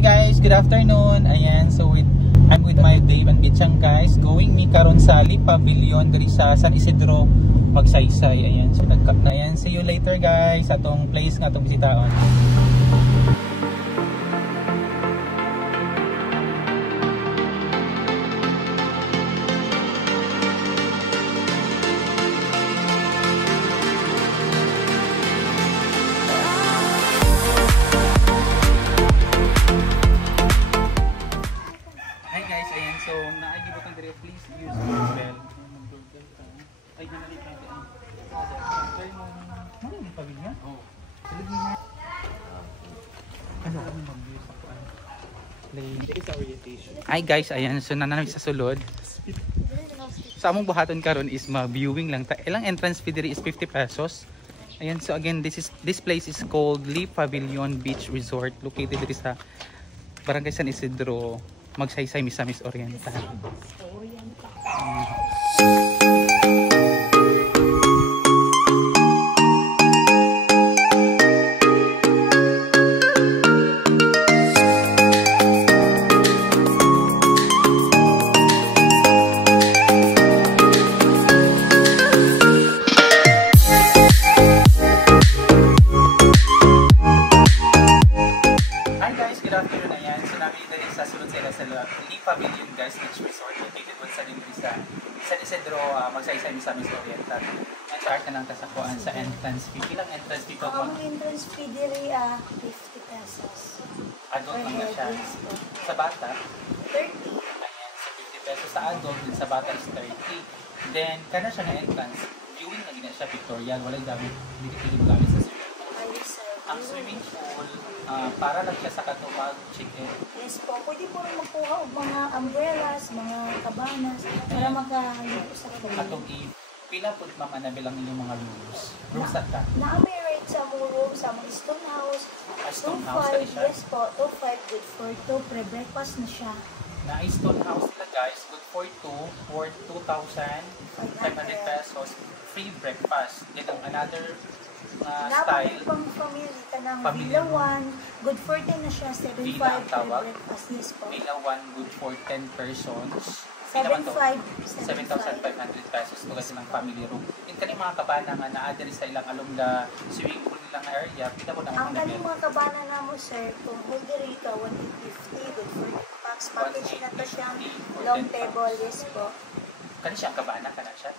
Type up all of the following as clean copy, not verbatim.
Hi guys, good afternoon. Ayan, so I'm with my Dave and Bitchang guys. Going mi karon sa Lee Pavilion diri sa San Isidro, Magsaysay. Ayan, so ayan, see you later guys sa atong place nga atong bisitaon. So, naagibutan diri, please use the bell. Ay, ganalit natin. Kaya mo, ano yung pamilya? Oo. Salig niya. Ano kami mag-use ako? It's orientation. Hi guys, ayan. So, nanamig sa sulod. Sa among buhaton karon is ma-viewing lang. Ilang entrance fee diri is 50 pesos. Ayan, so again, this place is called Lee Pavilion Beach Resort. Located diri sa Barangay San Isidro, Magsaysay, Misamis Oriental. Lee Pavilion guys, beach resort located sa San Isidro, Magsaysay, Misamis Oriental. Ang start na lang kasakuan sa entrance fee. Ilang entrance fee pa po? Ang entrance fee diri 50 pesos. Adult na siya. Sa bata? 30. Ayan, sa 50 pesos sa adult, din sa bata is 30. Then, kana siya na entrance. Viewing na gina siya pictorial. Walang gamit, hindi kilig gamit sa swimming pool. Ang swimming pool, para lang siya sa katupag chicken. Yes po, pwede po rin magkuha og mga umbrellas, mga cabanas, para magkahalipo sa kabayo. Atong pila po mama na bilang inyong mga rooms. Rooms at ka? Na-may rate sa mga room, sa mga stone house. Stone house ka siya? Yes po, 2.5 good for 2, pre-breakfast na siya. Na-stone house nila guys, good for 2, worth 2,500 pesos, free breakfast. Then ang another style, pang family ka ng Villa 1, good for 10 na siya, 7.5 pre-breakfast. Yes po. Villa 1, good for 10 persons. 7,500 pesos to kasi ng family room. Yung kaning mga kabana nga na-adder sa ilang along the swimming pool nilang area, pila po naman ang kaning mga kabana na mo sir, kung holder ka, 150, good for packs package na to siyang long table, yes po. Kani siyang kabana, kana siya?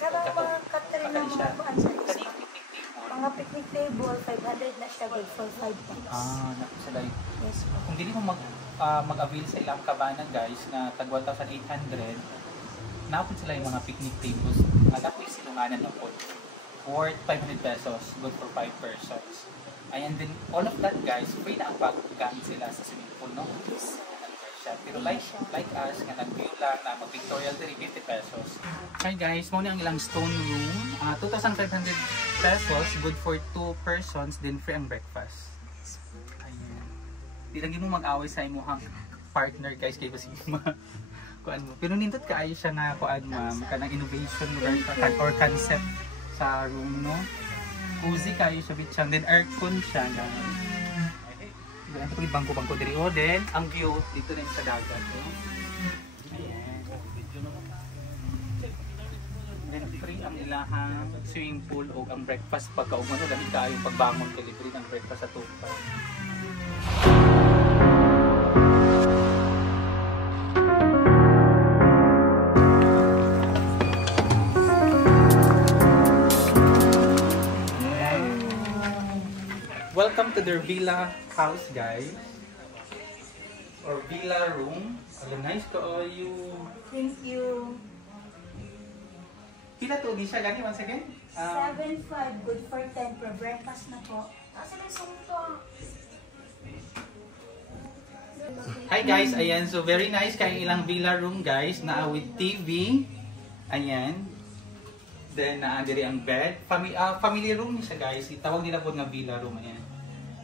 Karang mga katrin ng mga paan sa kani yung picnic table? Mga picnic table, 500 na siya, good for 5 packs. Sila yun. Yes po. Kung hindi mo mag-avail sa ilang kabana guys na tag 1,800, napon sila yung mga picnic tables. Nagap yung silunganan ng pot. Worth 500 pesos, good for 5 persons. Ayan din, all of that guys, free na ang paggamit sila sa swimming pool, no? Yes. Pero like us, nga nag-view lang na mag-pictorial diri 50 pesos. Hi guys, muna ang ilang stone room. 2,500 pesos, good for 2 persons, then free ang breakfast. Ayan. Di lagi mo mag-away sa imuhang partner guys, kaya kasi kuan mo. Pero nindot kaayo siya nga kuan ma'am, kanang innovation or concept sa room, no? Cozy kayo siya bitchang, then aircon siya guys. Ganyan po yung bangko-bangko diri. O then, ang view dito rin sa dagat. Ayan. Then, free ang ilahang swimming pool o ang breakfast pagkaugman. Gamit tayo yung pagbangon kay libre ng breakfast sa tupa. Welcome to their villa house, guys, or villa room. Nice ko you. Thank you. Pila to di siya gani once again? 7.5 good for 10 per breakfast na po. Kasi may sumto. Hi guys, ayan, so very nice kay ilang villa room guys na with TV. Ayan. Then diri ang bed. Family room ni siya guys. Itawag nila po nga villa room, ayan.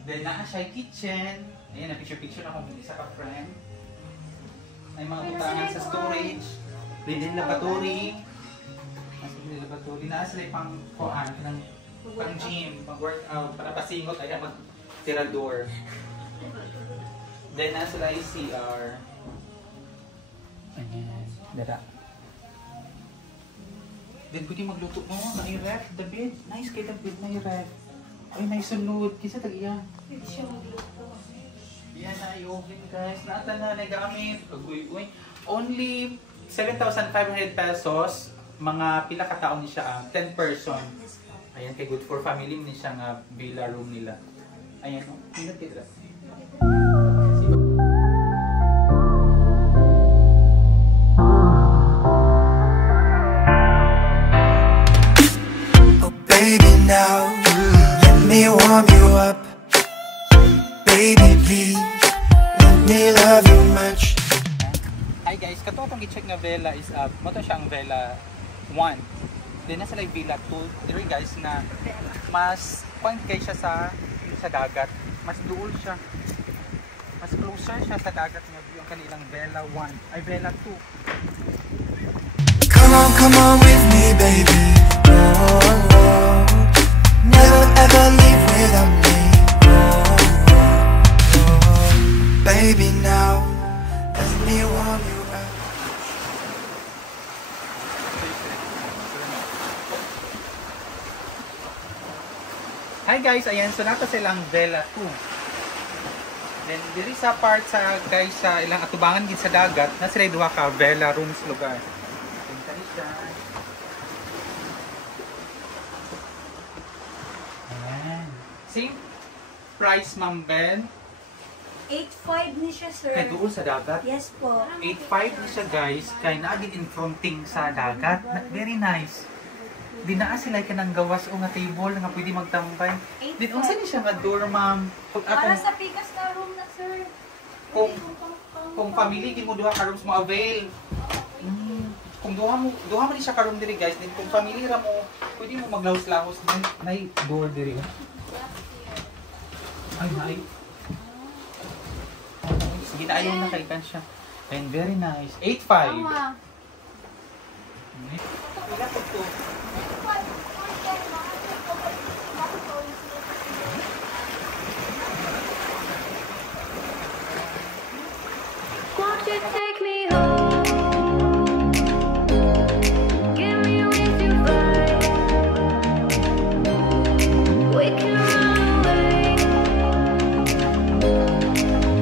Then siya kitchen. Ayan, na picture ako ng isa ka friend. May mga butangan sa storage. Linen lavatory. Linen lavatory. Sila pang kuhan, pang gym, pang workout, para pasingot, ayan, mag tirador. Then nasa la CR. Ayan, dara. Then pwede magluto mo, na-ref, David. Nice kay David, na-ref. Ay, naisunod. Kisa tag-iya. Pwede siya magluto. Yan na, i-oven guys. Naata na, nagamit. Uy. Only 7,500 pesos. Mga pila kataon ni siya, 10 person. Ayan, kay good for family ni siya nga villa room nila. Ayan, no? Tingnan kita. Baby, now let me warm you up. Baby, please let me love you much. Hi guys, kato itong i-check nga vela is moto siya ang vela 1. Then nasa like vela 2. Dire guys na mas point kay siya sa dagat. Mas duol siya. Mas closer siya sa dagat nga view ang kanilang vela 1. Ay vela 2. Come on with me, baby. Oh. Never ever leave without me. Oh. Baby, now let me warm you up. Hi guys, ayan, so nato silang vela 2. Then diri sa part sa guys sa ilang atubangan gid sa dagat, na sila duha ka vela rooms lugar. Then kani siya. Ayan. Same price, Ma'am Ben. 8.5 ni siya, sir. Kay duol sa dagat. Yes po. 8.5 ni siya guys, kay naagid in fronting sa dagat. Very nice. Di naa sila kanang gawas o nga table nga pwede magtambay. Din unsa ni siya nga door, Ma'am? Para sa pikas na room na, sir. Kung family gid mo duha ka rooms mo avail. Kung duha mo ni siya ka room diri guys, din kung family ra mo, pwede mo maglahos-lahos din nay door diri. Ay, nay. Sige na, ayaw na kay siya. And very nice. 8.5. Tama. Wala po to. Won't you take me home? Give me wings to fly. We can run away.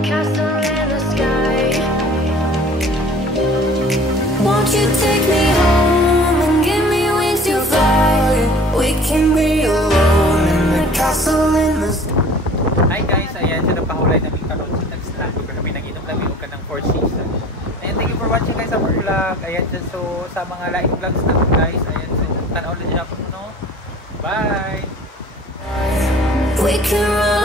Castle in the sky. Won't you take me home and give me wings to fly? We can be alone in the castle in the sky. Hi guys, ayan siya napahulay namin karon sa Tagstrand. Kami nag-inom namin og kanang 4 seasons. Ayan, thank you for watching guys our vlog. Ayan siya, so sa mga live vlogs namin guys, ayan siya, tanaw din niya ako no. Bye! We can run